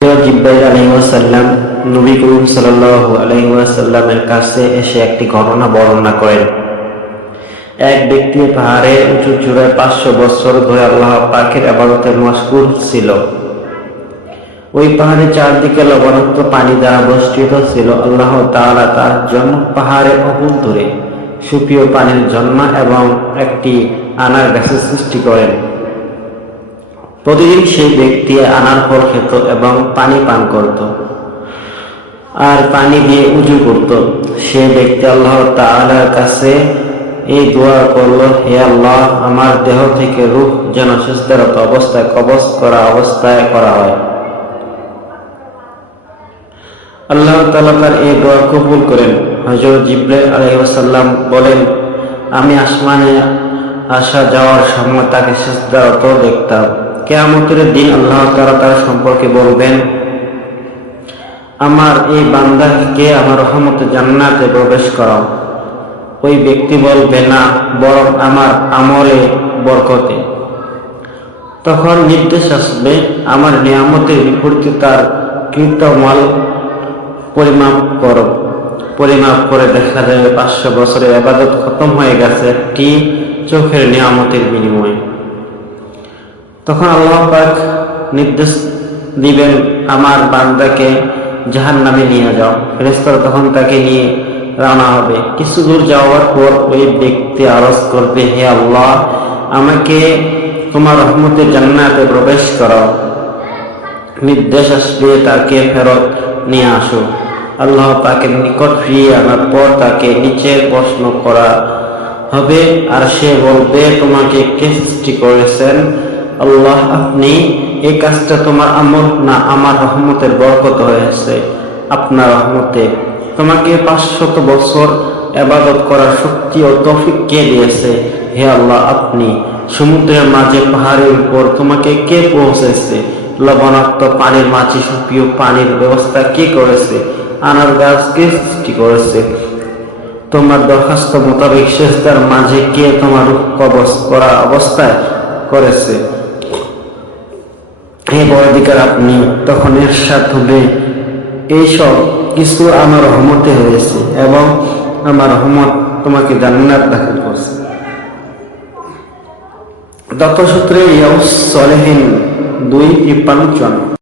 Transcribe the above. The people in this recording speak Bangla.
জিব্রাইল আলাইহিস সালাম নবী করিম সাল্লাল্লাহু আলাইহি ওয়াসাল্লামের কাছে এসে একটি ঘটনা বর্ণনা করেন। এক ব্যক্তি পাহাড়ের উঁচু চূড়ায় 500 বছর ধরে আল্লাহ পাকের ইবাদতে মশগুল ছিল। ওই পাহাড়ের চারদিকে লবণাক্ত পানি দ্বারা বেষ্টিত ছিল। আল্লাহ তাআলা তার জন্য পাহাড়ে অভ্যন্তরে সুপেয় পানির ঝর্ণা এবং একটি আনার গাছের সৃষ্টি করেন। প্রতিদিন সেই ব্যক্তি আনার ফল খেত এবং পানি পান করত আর পানি দিয়ে উযু করত। সে ব্যক্তি আল্লাহ তাআলার কাছে এই দোয়া করল, হে আল্লাহ, আমার দেহ থেকে রূহ যেন সিজদারত অবস্থায় কবজ করা অবস্থায় করা হয়। আল্লাহ তাআলা তার এই দোয়া কবুল করেন। হযরত জিবরাইল আলাইহিস সালাম বলেন, আমি আসমানে আসা যাওয়ার সময় তাকে সিজদারত দেখতাম। কিয়ামতের দিন আল্লাহ তাআলা তার সম্পর্কে বলবেন, আমার এই বান্দাকে আমার রহমতের জান্নাতে প্রবেশ করাও। ওই ব্যক্তি বলবে, না, বরং আমার আমলে বরকতে। তখন নির্দেশ আসবে, আমার নিয়ামতের বিপরীতে তার কৃতমাল পরিমাপ করো। পরিমাপ করে দেখা যাবে 500 বছরের ইবাদত খতম হয়ে গেছে একটি চোখের নিয়ামতের বিনিময়ে। তখন আল্লাহ পাক নির্দেশ দিবেন, আমার বান্দাকে জাহান্নামে নিয়ে যাও। ফেরেশতারা তখন তাকে নিয়ে রওনা হবে। কিছু দূর যাওয়ার পর ওই ব্যক্তি আরজ করবে, হে আল্লাহ, আমাকে তোমার রহমতের জান্নাতে প্রবেশ করাও। নির্দেশ আসবে, তাকে ফেরত নিয়ে আসো। আল্লাহ পাকের নিকট ফিরিয়ে আনার পর তাকে নিচের প্রশ্ন করা হবে, আর সে বলবে, তোমাকে কে সৃষ্টি করেছেন? আল্লাহ, আপনি। এই কাজটা তোমার আমল না আমার রহমতের বরকত হয়েছে। আপনার রহমতে তোমাকে 500 বছর ইবাদত করার শক্তি ও তৌফিক কে দিয়েছে? হে আল্লাহ, আপনি। সমুদ্রের মাঝে পাহাড়ের উপর তোমাকে কে পৌঁছেছে? লবণাক্ত পানির মাঝে সুপেয় পানির ব্যবস্থা কে করেছে? আনার গাছ কে সৃষ্টি করেছে? তোমার দরখাস্ত মোতাবেক সিজদার মাঝে কে তোমার রূহ কবজ করা অবস্থায় করেছে? হে পরদিগার, আপনি। তখন ইরশাদ হবে, এইসব কিছু আমার রহমতে হয়েছে এবং আমার রহমত তোমাকে জান্নাত দাখিল করছে। দত্তসূত্রে ইয়াউস সলেহিন 2:53